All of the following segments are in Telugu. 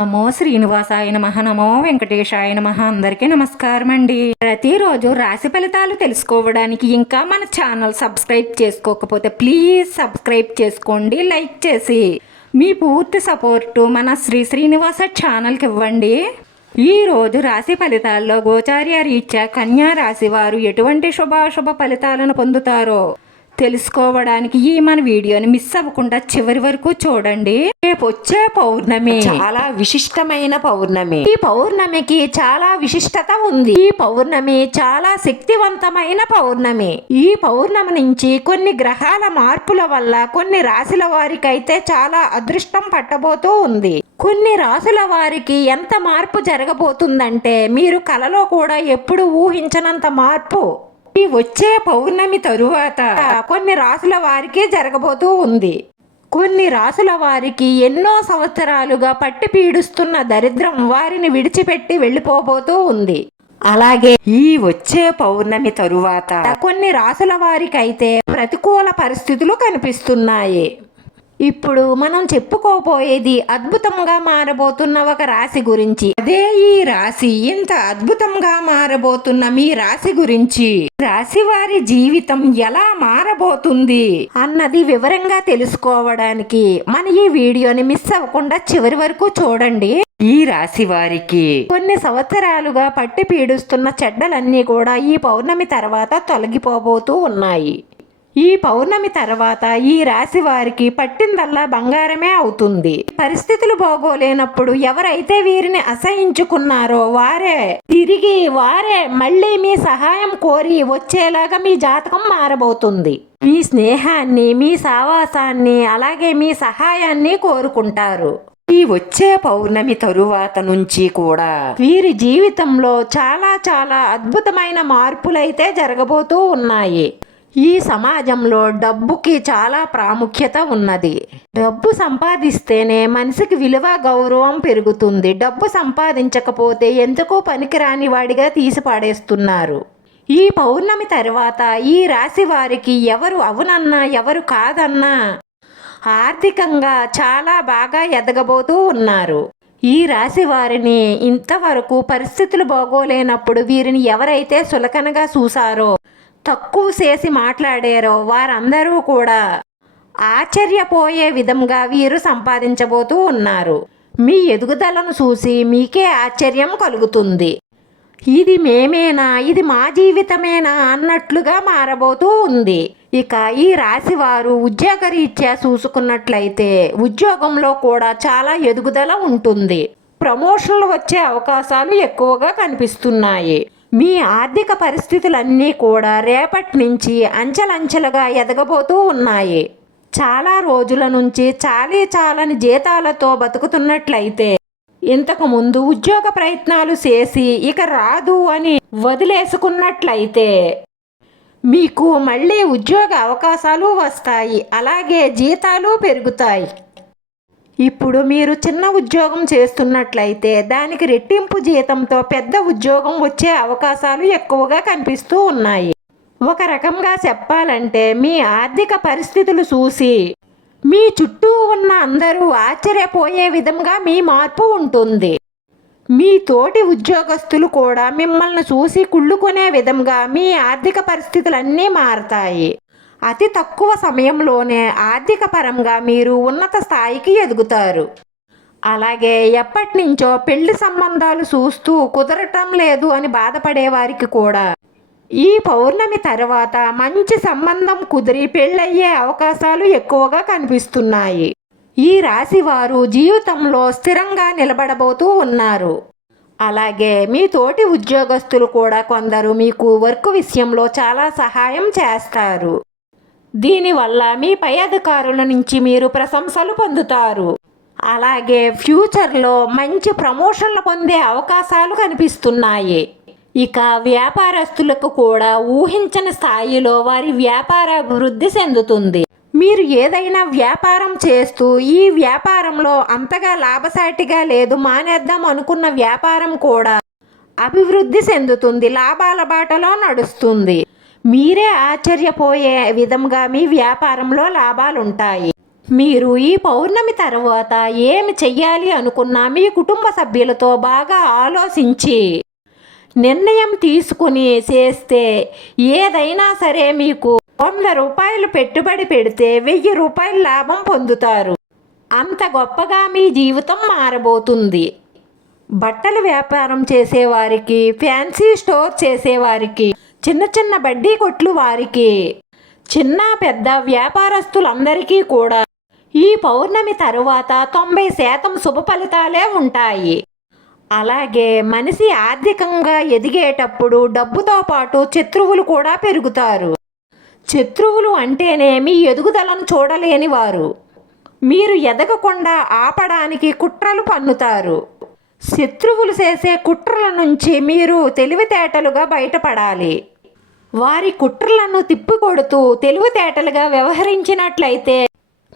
నమో శ్రీనివాసాయ నమః. నమో వెంకటేశాయ నమః. అందరికీ నమస్కారం అండి. ప్రతిరోజు రాశి ఫలితాలు తెలుసుకోవడానికి ఇంకా మన ఛానల్ సబ్స్క్రైబ్ చేసుకోకపోతే ప్లీజ్ సబ్స్క్రైబ్ చేసుకోండి. లైక్ చేసి మీ పూర్తి సపోర్టు మన శ్రీనివాస ఛానల్కి ఇవ్వండి. ఈ రోజు రాశి ఫలితాల్లో గోచార్య రీత్యా కన్యా రాశి వారు ఎటువంటి శుభాశుభ ఫలితాలను పొందుతారో తెలుసుకోవడానికి ఈ మన వీడియోని మిస్ అవ్వకుండా చివరి వరకు చూడండి. రేపు వచ్చే పౌర్ణమి చాలా విశిష్టమైన పౌర్ణమి. ఈ పౌర్ణమికి చాలా విశిష్టత ఉంది. ఈ పౌర్ణమి చాలా శక్తివంతమైన పౌర్ణమి. ఈ పౌర్ణమి నుంచి కొన్ని గ్రహాల మార్పుల వల్ల కొన్ని రాశుల వారికైతే చాలా అదృష్టం పట్టబోతూ ఉంది. కొన్ని రాశుల వారికి ఎంత మార్పు జరగబోతుందంటే మీరు కలలో కూడా ఎప్పుడు ఊహించనంత మార్పు ఈ వచ్చే పౌర్ణమి తరువాత కొన్ని రాశుల వారికి జరగబోతూ ఉంది. కొన్ని రాశుల వారికి ఎన్నో సంవత్సరాలుగా పట్టి పీడుస్తున్న దరిద్రం వారిని విడిచిపెట్టి వెళ్ళిపోబోతూ ఉంది. అలాగే ఈ వచ్చే పౌర్ణమి తరువాత కొన్ని రాశుల వారికైతే ప్రతికూల పరిస్థితులు కనిపిస్తున్నాయి. ఇప్పుడు మనం చెప్పుకోబోయేది అద్భుతంగా మారబోతున్న ఒక రాశి గురించి. అదే ఈ రాశి ఇంత అద్భుతంగా మారబోతున్న మీ రాశి గురించి, రాశి వారి జీవితం ఎలా మారబోతుంది అన్నది వివరంగా తెలుసుకోవడానికి మన ఈ వీడియోని మిస్ అవ్వకుండా చివరి వరకు చూడండి. ఈ రాశి వారికి కొన్ని సంవత్సరాలుగా పట్టి పీడుస్తున్న చెడ్డలన్నీ కూడా ఈ పౌర్ణమి తర్వాత తొలగిపోబోతూ ఉన్నాయి. ఈ పౌర్ణమి తర్వాత ఈ రాశి వారికి పట్టిందల్లా బంగారమే అవుతుంది. పరిస్థితులు బాగోలేనప్పుడు ఎవరైతే వీరిని అసహించుకున్నారో వారే మళ్ళీ మీ సహాయం కోరి వచ్చేలాగా మీ జాతకం మారబోతుంది. మీ స్నేహాన్ని, మీ సావాసాన్ని, అలాగే మీ సహాయాన్ని కోరుకుంటారు. ఈ వచ్చే పౌర్ణమి తరువాత నుంచి కూడా వీరి జీవితంలో చాలా చాలా అద్భుతమైన మార్పులైతే జరగబోతూ ఉన్నాయి. ఈ సమాజంలో డబ్బుకి చాలా ప్రాముఖ్యత ఉన్నది. డబ్బు సంపాదిస్తేనే మనిషికి విలువ, గౌరవం పెరుగుతుంది. డబ్బు సంపాదించకపోతే ఎందుకో పనికిరాని వాడిగా తీసి పాడేస్తున్నారు. ఈ పౌర్ణమి తర్వాత ఈ రాశి వారికి ఎవరు అవునన్నా ఎవరు కాదన్నా ఆర్థికంగా చాలా బాగా ఎదగబోతూ ఉన్నారు. ఈ రాశి వారిని ఇంతవరకు పరిస్థితులు బాగోలేనప్పుడు వీరిని ఎవరైతే సులకనగా చూసారో, తక్కువ చేసి మాట్లాడారో వారందరూ కూడా ఆశ్చర్యపోయే విధంగా వీరు సంపాదించబోతూ ఉన్నారు. మీ ఎదుగుదలను చూసి మీకే ఆశ్చర్యం కలుగుతుంది. ఇది మేమేనా, ఇది మా జీవితమేనా అన్నట్లుగా మారబోతూ ఉంది. ఇక ఈ రాశి వారు ఉద్యోగరీత్యా చూసుకున్నట్లయితే ఉద్యోగంలో కూడా చాలా ఎదుగుదల ఉంటుంది. ప్రమోషన్లు వచ్చే అవకాశాలు ఎక్కువగా కనిపిస్తున్నాయి. మీ ఆర్థిక పరిస్థితులన్నీ కూడా రేపటి నుంచి అంచెలంచెలుగా ఎదగబోతూ ఉన్నాయి. చాలా రోజుల నుంచి చాలని జీతాలతో బతుకుతున్నట్లయితే, ఇంతకుముందు ఉద్యోగ ప్రయత్నాలు చేసి ఇక రాదు అని వదిలేసుకున్నట్లయితే మీకు మళ్ళీ ఉద్యోగ అవకాశాలు వస్తాయి. అలాగే జీతాలు పెరుగుతాయి. ఇప్పుడు మీరు చిన్న ఉద్యోగం చేస్తున్నట్లయితే దానికి రెట్టింపు జీతంతో పెద్ద ఉద్యోగం వచ్చే అవకాశాలు ఎక్కువగా కనిపిస్తూ ఉన్నాయి. ఒక రకంగా చెప్పాలంటే మీ ఆర్థిక పరిస్థితులు చూసి మీ చుట్టూ ఉన్న అందరూ ఆశ్చర్యపోయే విధంగా మీ మార్పు ఉంటుంది. మీ తోటి ఉద్యోగస్తులు కూడా మిమ్మల్ని చూసి కుళ్ళుకునే విధంగా మీ ఆర్థిక పరిస్థితులన్నీ మారతాయి. అతి తక్కువ సమయంలోనే ఆర్థిక పరంగా మీరు ఉన్నత స్థాయికి ఎదుగుతారు. అలాగే ఎప్పటి నుంచో పెళ్లి సంబంధాలు చూస్తూ కుదరటం లేదు అని బాధపడే వారికి కూడా ఈ పౌర్ణమి తర్వాత మంచి సంబంధం కుదిరి పెళ్ళయ్యే అవకాశాలు ఎక్కువగా కనిపిస్తున్నాయి. ఈ రాశి వారు జీవితంలో స్థిరంగా నిలబడబోతూ ఉన్నారు. అలాగే మీ తోటి ఉద్యోగస్తులు కూడా కొందరు మీకు వర్క్ విషయంలో చాలా సహాయం చేస్తారు. దీనివల్ల మీ పై అధికారుల నుంచి మీరు ప్రశంసలు పొందుతారు. అలాగే ఫ్యూచర్లో మంచి ప్రమోషన్లు పొందే అవకాశాలు కనిపిస్తున్నాయి. ఇక వ్యాపారస్తులకు కూడా ఊహించని స్థాయిలో వారి వ్యాపార అభివృద్ధి చెందుతుంది. మీరు ఏదైనా వ్యాపారం చేస్తూ ఈ వ్యాపారంలో అంతగా లాభసాటిగా లేదు, మానేద్దాం అనుకున్న వ్యాపారం కూడా అభివృద్ధి చెందుతుంది, లాభాల బాటలో నడుస్తుంది. మీరే ఆశ్చర్యపోయే విధంగా మీ వ్యాపారంలో లాభాలుంటాయి. మీరు ఈ పౌర్ణమి తర్వాత ఏమి చెయ్యాలి అనుకున్నా మీ కుటుంబ సభ్యులతో బాగా ఆలోచించి నిర్ణయం తీసుకుని చేస్తే ఏదైనా సరే మీకు 100 రూపాయలు పెట్టుబడి పెడితే 1000 రూపాయల లాభం పొందుతారు. అంత గొప్పగా మీ జీవితం మారబోతుంది. బట్టల వ్యాపారం చేసేవారికి, ఫ్యాన్సీ స్టోర్ చేసేవారికి, చిన్న చిన్న బడ్డీ కొట్లు వారికి, చిన్న పెద్ద వ్యాపారస్తులందరికీ కూడా ఈ పౌర్ణమి తరువాత 90% శుభ ఫలితాలే ఉంటాయి. అలాగే మనిషి ఆర్థికంగా ఎదిగేటప్పుడు డబ్బుతో పాటు శత్రువులు కూడా పెరుగుతారు. శత్రువులు అంటేనే మీ ఎదుగుదలను చూడలేని వారు. మీరు ఎదగకుండా ఆపడానికి కుట్రలు పన్నుతారు. శత్రువులు చేసే కుట్రల నుంచి మీరు తెలివితేటలుగా బయటపడాలి. వారి కుట్రలను తిప్పికొడుతూ తెలివితేటలుగా వ్యవహరించినట్లయితే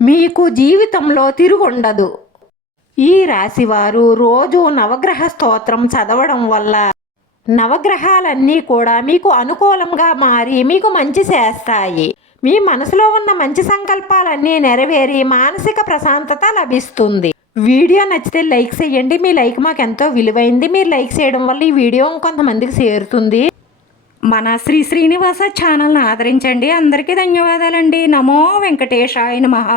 మీకు జీవితంలో తిరుగుండదు. ఈ రాశివారు రోజు నవగ్రహ స్తోత్రం చదవడం వల్ల నవగ్రహాలన్నీ కూడా మీకు అనుకూలంగా మారి మీకు మంచి చేస్తాయి. మీ మనసులో ఉన్న మంచి సంకల్పాలన్నీ నెరవేరి మానసిక ప్రశాంతత లభిస్తుంది. వీడియో నచ్చితే లైక్ చేయండి. మీ లైక్ మాకు ఎంతో విలువైంది. మీరు లైక్ చేయడం వల్ల ఈ వీడియో కొంతమందికి చేరుతుంది. మన శ్రీ శ్రీనివాస ఛానల్ని ఆదరించండి. అందరికీ ధన్యవాదాలండి. నమో వెంకటేశాయ నమః.